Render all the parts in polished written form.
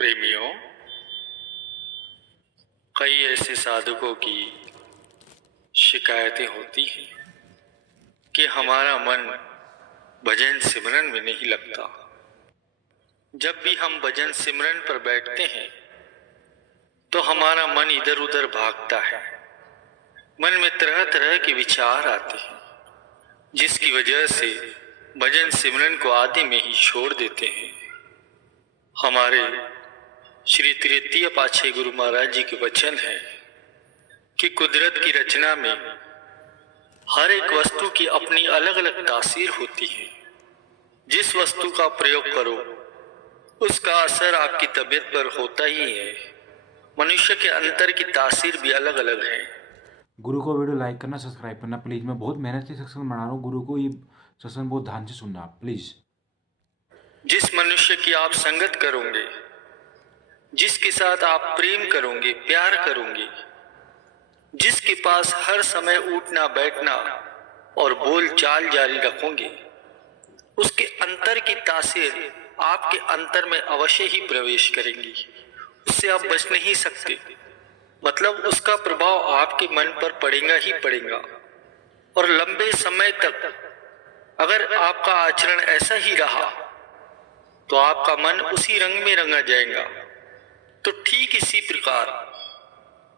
प्रेमियों, कई ऐसे साधकों की शिकायतें होती हैं कि हमारा मन भजन सिमरन में नहीं लगता। जब भी हम भजन सिमरन पर बैठते हैं तो हमारा मन इधर उधर भागता है। मन में तरह तरह के विचार आते हैं, जिसकी वजह से भजन सिमरन को आदि में ही छोड़ देते हैं। हमारे श्री तृतीय पातशाही गुरु महाराज जी के वचन है कि कुदरत की रचना में हर एक वस्तु की अपनी अलग अलग तासीर होती है। जिस वस्तु का प्रयोग करो उसका असर आपकी तबीयत पर होता ही है। मनुष्य के अंतर की तासीर भी अलग अलग है। गुरु को वीडियो लाइक करना, सब्सक्राइब करना प्लीज। मैं बहुत मेहनत से सत्संग बना रहा हूँ। गुरु को ये सत्संग बहुत ध्यान से सुनना प्लीज। जिस मनुष्य की आप संगत करोगे, जिसके साथ आप प्रेम करोगे, प्यार करोगे, जिसके पास हर समय उठना बैठना और बोल चाल जारी रखोगे, उसके अंतर की तासीर आपके अंतर में अवश्य ही प्रवेश करेंगी। उससे आप बच नहीं सकते। मतलब उसका प्रभाव आपके मन पर पड़ेगा ही पड़ेगा। और लंबे समय तक अगर आपका आचरण ऐसा ही रहा तो आपका मन उसी रंग में रंगा जाएगा। तो ठीक इसी प्रकार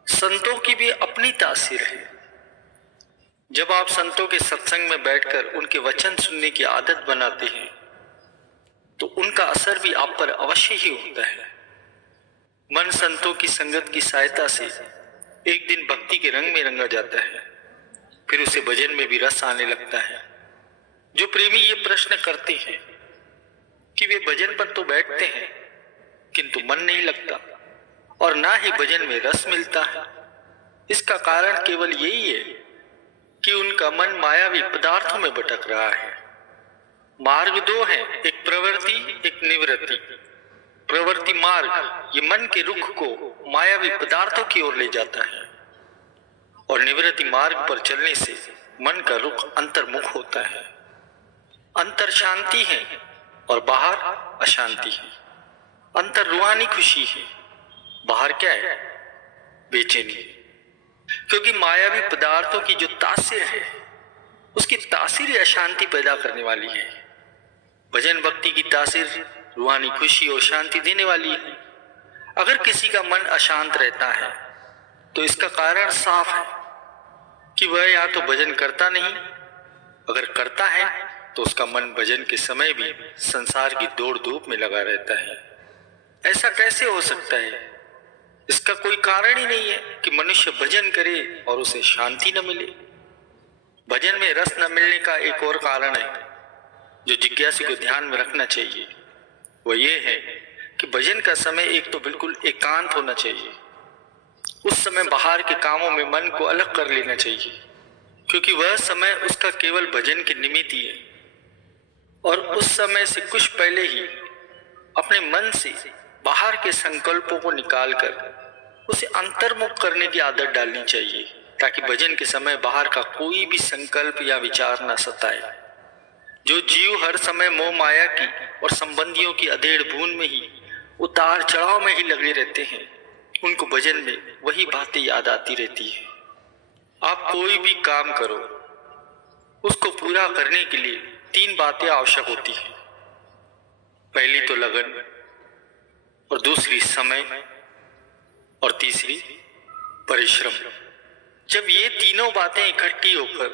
संतों की भी अपनी तासीर है। जब आप संतों के सत्संग में बैठकर उनके वचन सुनने की आदत बनाते हैं तो उनका असर भी आप पर अवश्य ही होता है। मन संतों की संगत की सहायता से एक दिन भक्ति के रंग में रंगा जाता है, फिर उसे भजन में भी रस आने लगता है। जो प्रेमी ये प्रश्न करते हैं कि वे भजन पर तो बैठते हैं किंतु मन नहीं लगता और ना ही भजन में रस मिलता है, इसका कारण केवल यही है कि उनका मन मायावी पदार्थों में भटक रहा है। मार्ग दो हैं, एक प्रवृत्ति, एक निवृत्ति। प्रवृत्ति मार्ग ये मन के रुख को मायावी पदार्थों की ओर ले जाता है और निवृत्ति मार्ग पर चलने से मन का रुख अंतर्मुख होता है। अंतर शांति है और बाहर अशांति है। अंतर रूहानी खुशी है, बाहर क्या है? बेचैनी। क्योंकि मायावी पदार्थों की जो तासीर है उसकी तासीर अशांति पैदा करने वाली है। भजन भक्ति की तासीर रूहानी खुशी और शांति देने वाली है। अगर किसी का मन अशांत रहता है तो इसका कारण साफ है कि वह या तो भजन करता नहीं, अगर करता है तो उसका मन भजन के समय भी संसार की दौड़ धूप में लगा रहता है। ऐसा कैसे हो सकता है? इसका कोई कारण ही नहीं है कि मनुष्य भजन करे और उसे शांति न मिले। भजन में रस न मिलने का एक और कारण है जो जिज्ञासु को ध्यान में रखना चाहिए। वह ये है कि भजन का समय एक तो बिल्कुल एकांत होना चाहिए। उस समय बाहर के कामों में मन को अलग कर लेना चाहिए, क्योंकि वह समय उसका केवल भजन के निमित्त ही है। और उस समय से कुछ पहले ही अपने मन से बाहर के संकल्पों को निकालकर उसे अंतर्मुख करने की आदत डालनी चाहिए, ताकि भजन के समय बाहर का कोई भी संकल्प या विचार न सताए। जो जीव हर समय मोह माया की और संबंधियों की अधेड़ भून में ही, उतार चढ़ाव में ही लगे रहते हैं, उनको भजन में वही बातें याद आती रहती है। आप कोई भी काम करो, उसको पूरा करने के लिए 3 बातें आवश्यक होती हैं। पहली तो लगन, और दूसरी समय, और तीसरी परिश्रम। जब ये तीनों बातें इकट्ठी होकर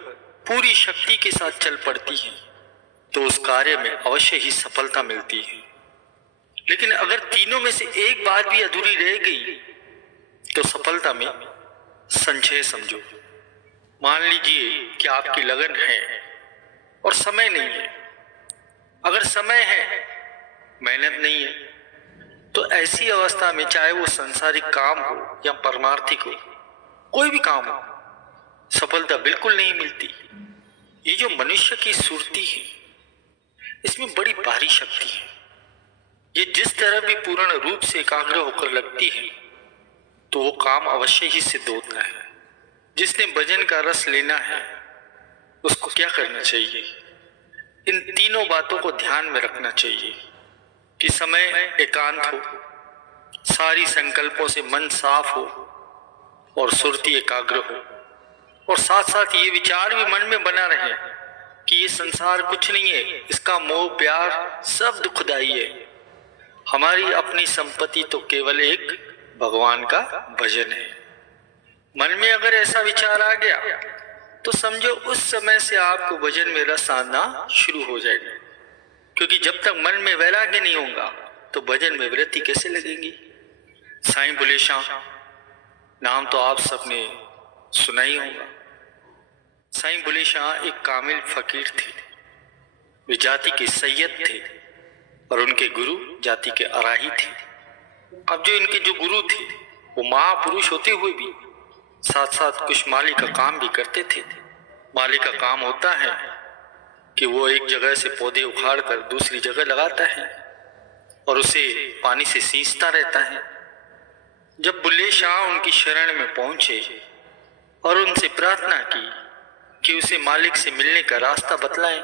पूरी शक्ति के साथ चल पड़ती हैं तो उस कार्य में अवश्य ही सफलता मिलती है। लेकिन अगर तीनों में से एक बात भी अधूरी रह गई तो सफलता में संशय समझो। मान लीजिए कि आपकी लगन है और समय नहीं है। अगर समय है, मेहनत नहीं है, तो ऐसी अवस्था में चाहे वो संसारिक काम हो या परमार्थिक हो, कोई भी काम हो, सफलता बिल्कुल नहीं मिलती। ये जो मनुष्य की सुरती है, इसमें बड़ी भारी शक्ति है। ये जिस तरह भी पूर्ण रूप से एकाग्र होकर लगती है तो वो काम अवश्य ही सिद्ध होता है। जिसने भजन का रस लेना है उसको क्या करना चाहिए? इन तीनों बातों को ध्यान में रखना चाहिए कि समय एकांत हो, सारी संकल्पों से मन साफ हो और सुरती एकाग्र हो, और साथ साथ ये विचार भी मन में बना रहे कि ये संसार कुछ नहीं है, इसका मोह प्यार सब दुखदाई है। हमारी अपनी संपत्ति तो केवल एक भगवान का भजन है। मन में अगर ऐसा विचार आ गया तो समझो उस समय से आपको भजन में रस आना शुरू हो जाएगा, क्योंकि जब तक मन में वैराग्य नहीं होगा तो भजन में वृत्ति कैसे लगेगी। साईं बुले शाह नाम तो आप सबने सुना ही होगा। साईं बुले शाह एक कामिल फकीर थे। वे जाति के सैयद थे और उनके गुरु जाति के अराही थे। अब जो इनके जो गुरु थे वो महापुरुष होते हुए भी साथ साथ कुछ माली का काम भी करते थे। माली का काम होता है कि वो एक जगह से पौधे उखाड़ कर दूसरी जगह लगाता है और उसे पानी से सींचता रहता है। जब बुल्ले शाह उनकी शरण में पहुंचे और उनसे प्रार्थना की कि उसे मालिक से मिलने का रास्ता बतलाएं,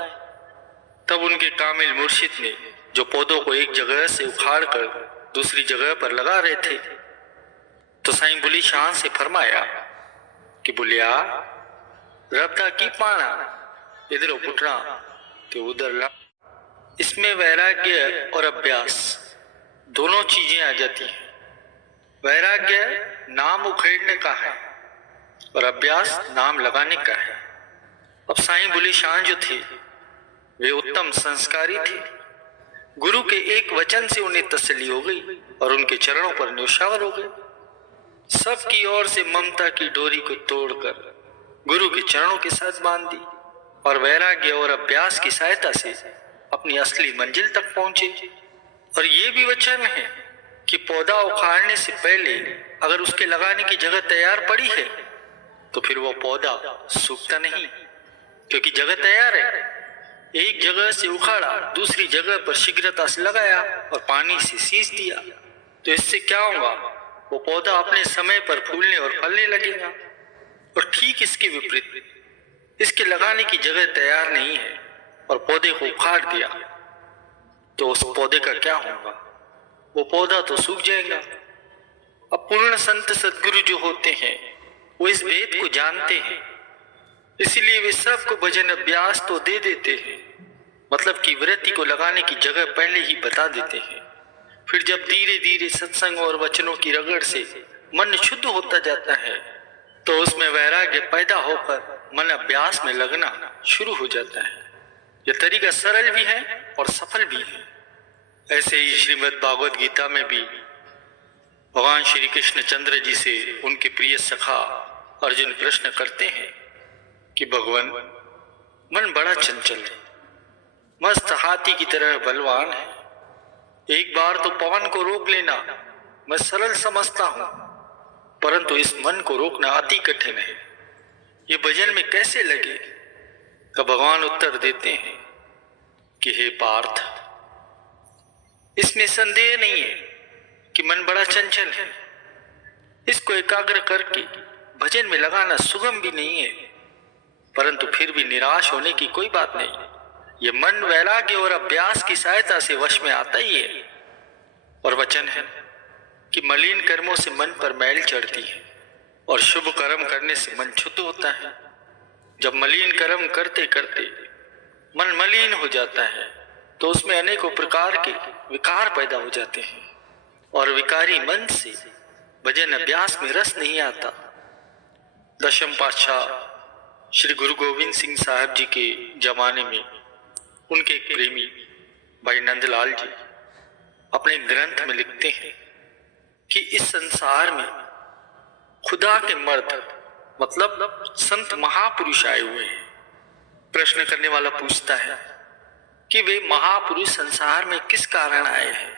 तब उनके कामिल मुर्शिद ने जो पौधों को एक जगह से उखाड़ कर दूसरी जगह पर लगा रहे थे, तो साईं बुले शाह से फरमाया कि बुलिया रब्ता की पाना इधर पुटना तो उधर ला। इसमें वैराग्य और अभ्यास दोनों चीजें आ जाती हैं। वैराग्य नाम उखेड़ने का है और अभ्यास नाम लगाने का है। अब साईं बुले शाह जो थे वे उत्तम संस्कारी थे। गुरु के एक वचन से उन्हें तसल्ली हो गई और उनके चरणों पर न्योछावर हो गए। सबकी ओर से ममता की डोरी को तोड़कर गुरु के चरणों के साथ बांध दी और वैराग्य और अभ्यास की सहायता से अपनी असली मंजिल तक पहुंचे। और ये भी वचन है कि पौधा उखाड़ने से पहले अगर उसके लगाने की जगह तैयार पड़ी है तो फिर वो पौधा सूखता नहीं, क्योंकि जगह तैयार है। एक जगह से उखाड़ा, दूसरी जगह पर शीघ्रता से लगाया और पानी से सींच दिया, तो इससे क्या होगा, वो पौधा अपने समय पर फूलने और फलने लगेगा। और ठीक इसके विपरीत इसके लगाने की जगह तैयार नहीं है और पौधे को उखाड़ दिया तो उस पौधे का क्या होगा, वो पौधा तो सूख जाएगा। अब पूर्ण संत सद्गुरु जो होते हैं वो इस भेद को जानते हैं, इसलिए वे सबको भजन अभ्यास तो दे देते हैं, मतलब कि वृत्ति को लगाने की जगह पहले ही बता देते हैं। फिर जब धीरे धीरे सत्संग और वचनों की रगड़ से मन शुद्ध होता जाता है तो उसमें वैराग्य पैदा होकर मन अभ्यास में लगना शुरू हो जाता है। यह तरीका सरल भी है और सफल भी है। ऐसे ही श्रीमद् भागवत गीता में भी भगवान श्री कृष्ण चंद्र जी से उनके प्रिय सखा अर्जुन प्रश्न करते हैं कि भगवान मन बड़ा चंचल है, मस्त हाथी की तरह बलवान है। एक बार तो पवन को रोक लेना मैं सरल समझता हूं, परंतु इस मन को रोकना अति कठिन है। ये भजन में कैसे लगे? तो भगवान उत्तर देते हैं कि हे पार्थ, इसमें संदेह नहीं है कि मन बड़ा चंचल है। इसको एकाग्र करके भजन में लगाना सुगम भी नहीं है, परंतु फिर भी निराश होने की कोई बात नहीं। ये मन वैराग्य और अभ्यास की सहायता से वश में आता ही है। और वचन है कि मलिन कर्मों से मन पर मैल चढ़ती है और शुभ कर्म करने से मन शुद्ध होता है। जब मलिन कर्म करते करते मन मलिन हो जाता है तो उसमें अनेकों प्रकार के विकार पैदा हो जाते हैं और विकारी मन से भजन अभ्यास में रस नहीं आता। दशम पातशाह श्री गुरु गोविंद सिंह साहब जी के जमाने में उनके एक प्रेमी भाई नंदलाल जी अपने ग्रंथ में लिखते हैं कि इस संसार में खुदा के मर्द मतलब संत महापुरुष आए हुए हैं। प्रश्न करने वाला पूछता है कि वे महापुरुष संसार में किस कारण आए हैं।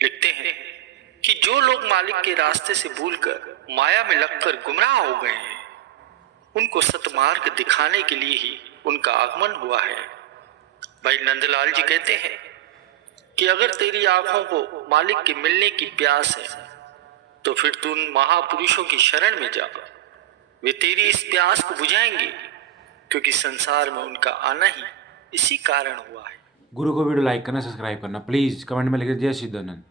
लिखते हैं कि जो लोग मालिक के रास्ते से भूलकर माया में लगकर गुमराह हो गए हैं, उनको सतमार्ग दिखाने के लिए ही उनका आगमन हुआ है। भाई नंदलाल जी कहते हैं कि अगर तेरी आंखों को मालिक के मिलने की प्यास है तो फिर तू उन महापुरुषों की शरण में जा, वे तेरी इस प्यास को बुझाएंगे, क्योंकि संसार में उनका आना ही इसी कारण हुआ है। गुरु को वीडियो लाइक करना, सब्सक्राइब करना, प्लीज कमेंट में लिखिए जय सिद्धानंद।